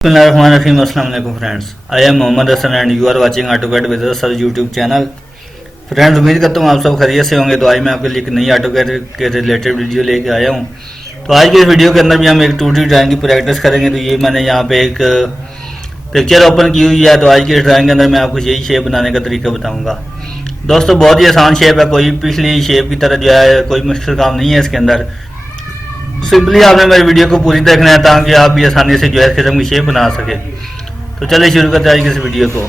Bismillahirrahmanirrahim. Assalamu alaikum friends. I am Mohammad Hassan and you are watching AutoCAD With Asad YouTube channel. Friends उम्मीद करता हूँ आप सब खैरियत से होंगे। तो आज मैं आपके लिए एक नई AutoCAD के रिलेटेड वीडियो लेके आया हूँ। तो आज की इस वीडियो के अंदर भी हम एक 2D ड्राइंग की प्रैक्टिस करेंगे। तो ये मैंने यहाँ पे एक पिक्चर ओपन की हुई है। तो आज की इस ड्राइंग के अंदर मैं आपको यही शेप बनाने का तरीका बताऊँगा। दोस्तों बहुत ही आसान शेप है, कोई पिछली शेप की तरह जो है कोई मुश्किल काम नहीं है इसके अंदर। सिंपली आपने मेरी वीडियो को पूरी देखना है ताकि आप भी आसानी से जो है इस किस्म की शेप बना सके। तो चलिए शुरू करते हैं आज की इस वीडियो को।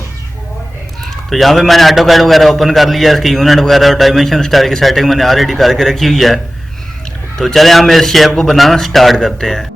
तो यहाँ पे मैंने AutoCAD वगैरह ओपन कर लिया है। इसकी यूनिट वगैरह और डायमेंशन स्टाइल की सेटिंग मैंने ऑलरेडी करके रखी हुई है। तो चलिए हम इस शेप को बनाना स्टार्ट करते हैं।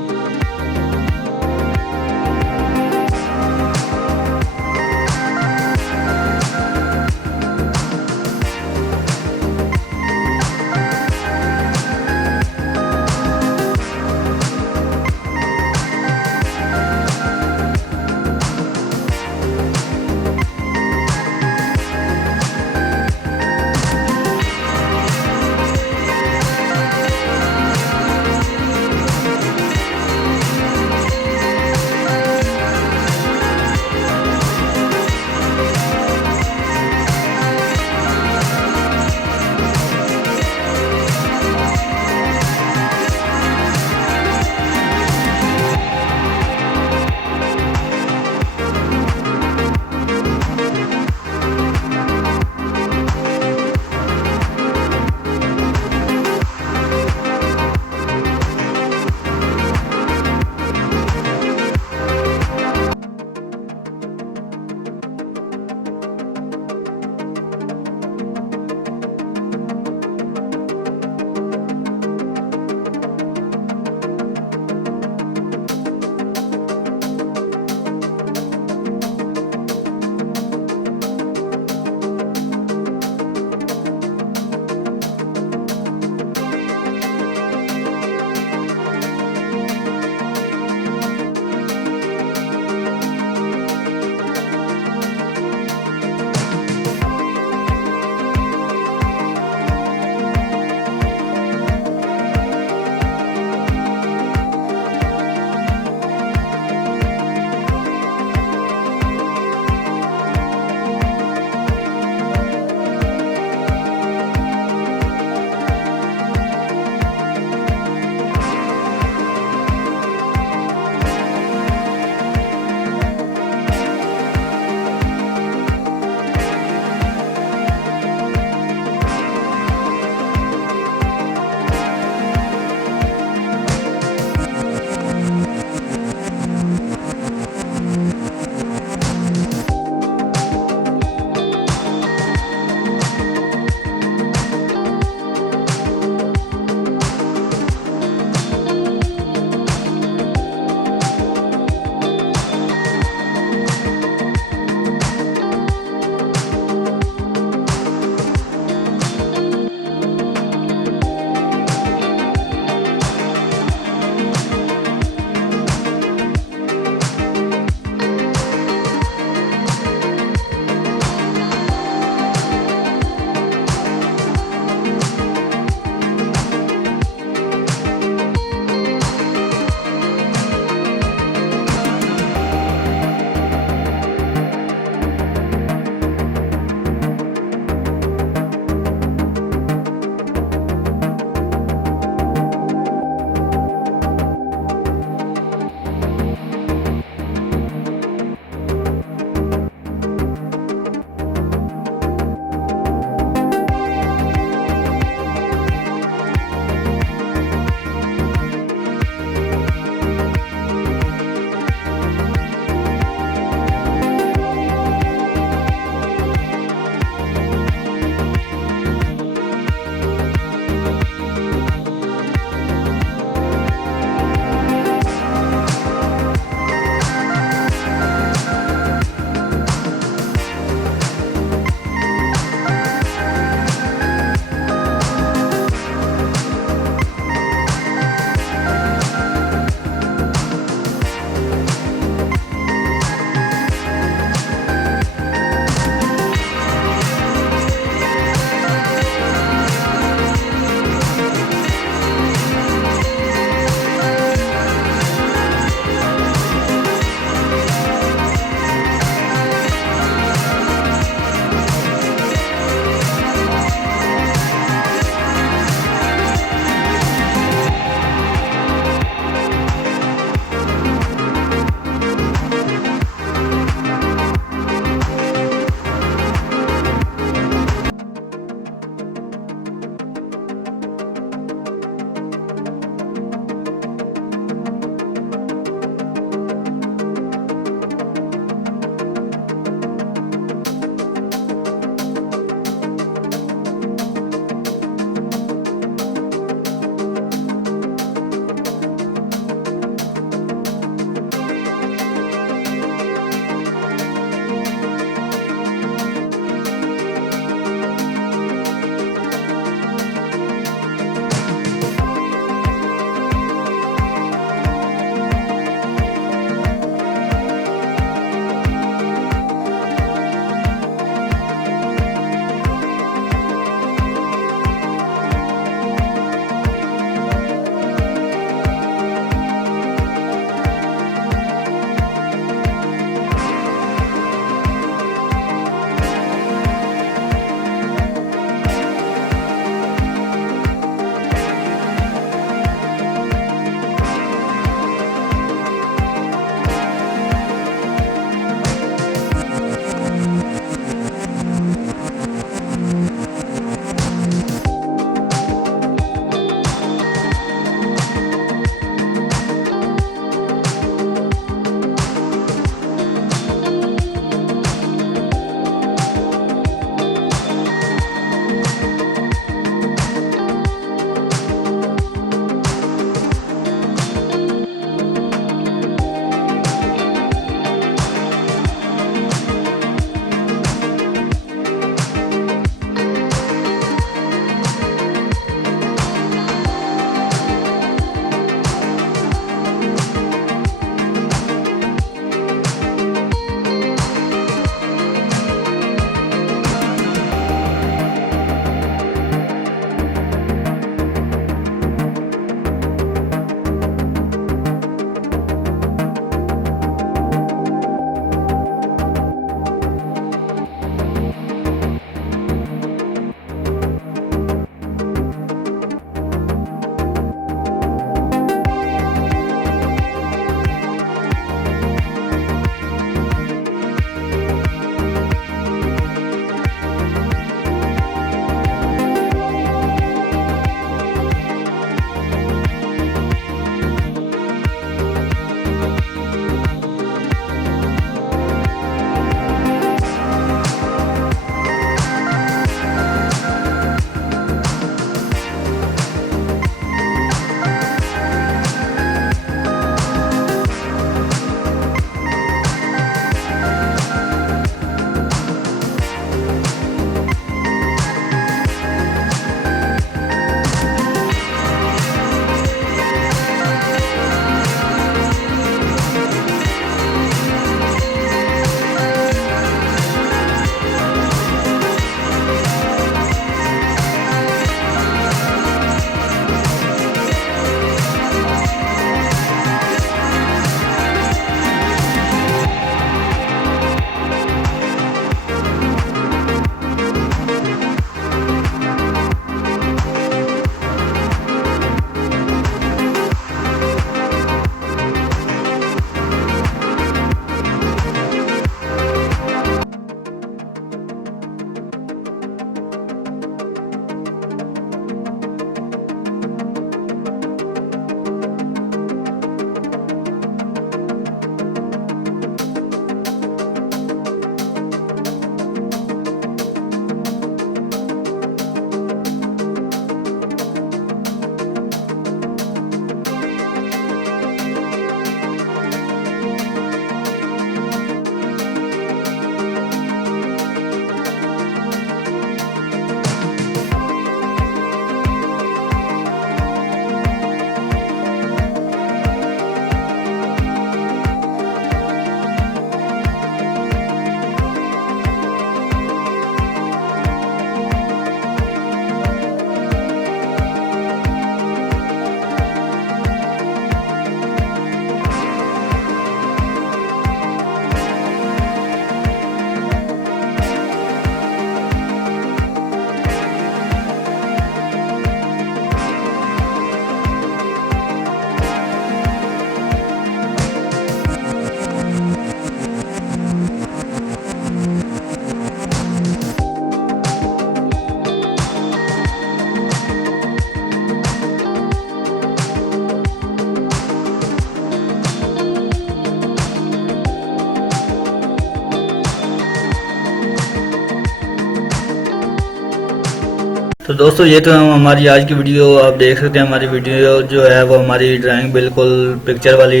तो दोस्तों ये तो हमारी आज की वीडियो, आप देख सकते हैं हमारी वीडियो जो है वो हमारी ड्राइंग बिल्कुल पिक्चर वाली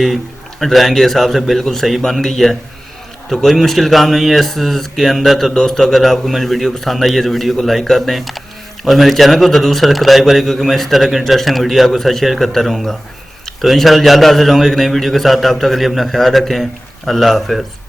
ड्राइंग के हिसाब से बिल्कुल सही बन गई है। तो कोई मुश्किल काम नहीं है इसके अंदर। तो दोस्तों अगर आपको मेरी वीडियो पसंद आई है तो वीडियो को लाइक कर दें और मेरे चैनल को ज़रूर सब्सक्राइब करें, क्योंकि मैं इस तरह की इंटरेस्टिंग वीडियो आपके साथ शेयर करता रहूँगा। तो इंशाल्लाह जल्द हाजिर होंगे एक नई वीडियो के साथ। आप तक के लिए अपना ख्याल रखें। अल्लाह हाफ़िज़।